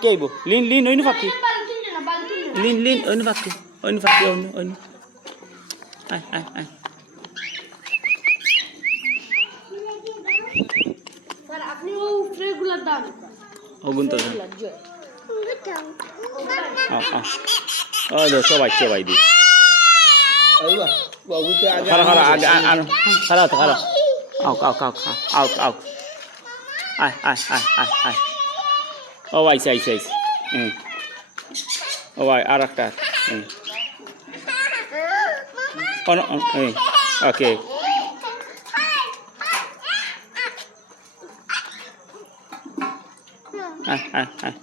কে আইব Lin Lin ওইনু পাখি Lin Lin ওইনু পাখি ওইনু আয় আয় আয় স্যার আপনি ও ফ্রেগুলার দাম ওগুন তো আও সবাই দি আইবা বাবুকে আগে খারা আগে খারা আও আয় ও আইছে ও আর একটা ওকে আয়